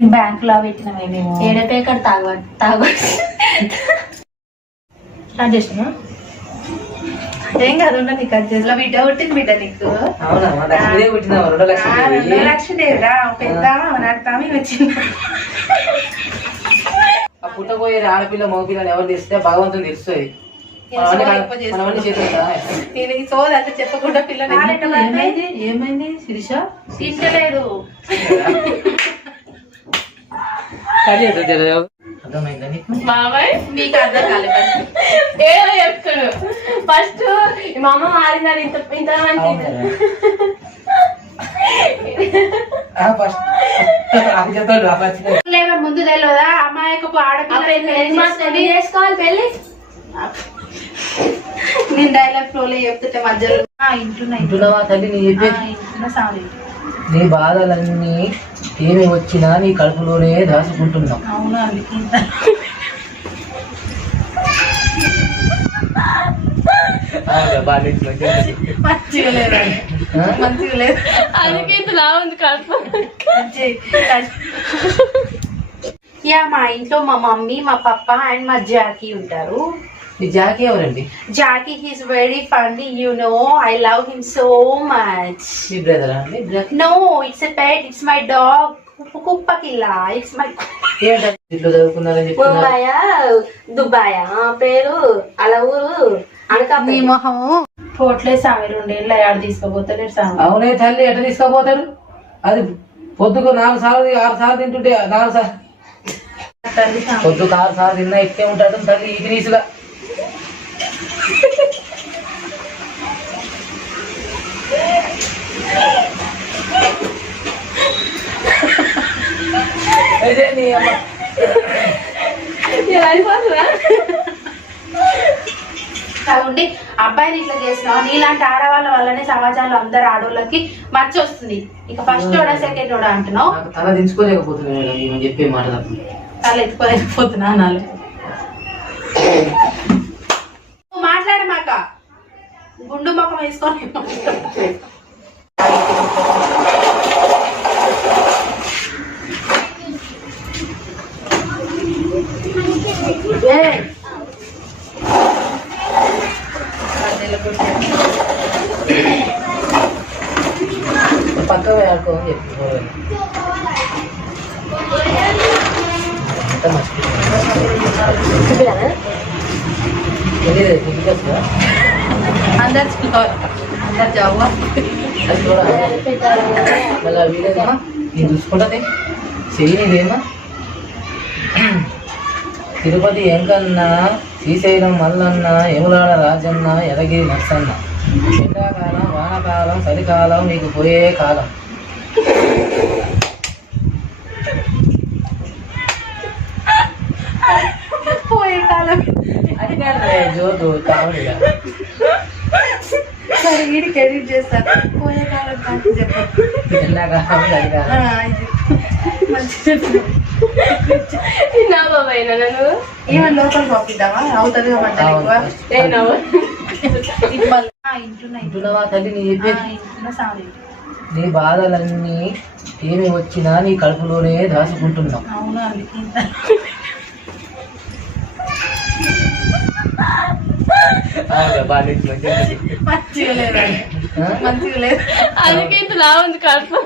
బ్యాంక్లో పెట్టినవే మేము ఏడపే ఇక్కడ తాగ చేసినా ఏం కాదు నీకు చేసి బిడ్డ పుట్టింది బిడ్డ నీకు. రెండో పెద్ద నడతామి వచ్చింది. ఆ పుట్టబోయే ఆడపిల్ల మగపిల్లని ఎవరు తెస్తే భగవంతుని తెలుస్తుంది. సోది అంటే చెప్పకుండా పిల్లని ఏమైంది? ఏమైంది? శిరీష? నీకు బాబాయ్ నీకు అర్థం కాలేదు. ఏదో చెప్తాడు. ఫస్ట్ మా అమ్మ మారిందని ఇంత ఇంత లేవా ముందు తెలియదా అమ్మాయికి ఆడపిల్ల పెళ్ళి చేసుకోవాలి పెళ్ళి? నేను డైలాగ్ ఫ్లో లో చెప్తుంటే మధ్యలో ఇంటున్నా వింటున్నావా తల్లి? నీ చెప్పే ఆ, ఇంటున్నా సారీ నీ బాధలన్నీ ఏమి వచ్చినా నీ కడుపులోనే దాచుకుంటున్నావు యా మా ఇంట్లో మా మమ్మీ మా పప్ప అండ్ మా జాకీ ఉంటారు. జాకీ ఎవరండి? Jackie he's very funny you know I love him so much me brother అండి? No it's a pet it's my dog కుప్ప కిల్లా ఇట్స్ మై ముంబాయా దుబాయా ఆ పేరు అలా ఊరు అనకాపల్లి. మొహము పోట్లే సామి రెండేళ్ళు ఆడ తీసుకోపోతలేడు సామి. అవునే తల్లి ఎట్లా తీసుకుపోతారు? అది పొద్దుకు నాలుగు సార్లు ఆరు సార్లు తింటుంటే నాలుగు సార్లు. పొద్దుకు ఆరు సార్లు తిన్నా ఇట్లే ఉంటాడు తల్లి ఈగిరీసుగా అదే నీ అమ్మ? ఉండి అబ్బాయిని ఇట్లా చేసినావు నీలాంటి ఆడవాళ్ళ వల్లనే సమాజంలో అందరు ఆడవాళ్ళకి మర్చి వస్తుంది. ఇక ఫస్ట్ ఓడా సెకండ్ ఓడా అంటున్నావు? నాకు తల ఈమె చెప్పే మాట తప్ప. తల ఎత్తుకోలేకపోతున్నా గుండు మొఖం వేసుకొని పక్క పోయి చెప్పుకోవాలి. చెప్పి తెలియదు ఎందుకు వస్తుందా? అందరు చూసుకోవాలి మళ్ళీ వీలేదమ్మా నేను చూసుకుంటుంది చెయ్యి నీదేమా తిరుపతి ఎంకన్నా శ్రీశైలం మల్లన్న యములాడ రాజన్న ఎలగిరి నర్సన్న ఎండాకాలం వానకాలం చలికాలం మీకు పోయే కాలం పోయే కాలం అది కాదు జోకు కామెడీగా సరే వీడికి ఎడిట్ పోయే కాలం కాదు నన్ను? ఈవెన్ లోపల పంపిద్దామా? అవుతుంది తల్లి నీ నీ బాధలన్నీ ఏమి వచ్చినా నీ కడుపులోనే దాచుకుంటున్నావు అవును అందుకే ఇంత మంచిగా లేదు అందుకే ఇంత ఉంది కడుపు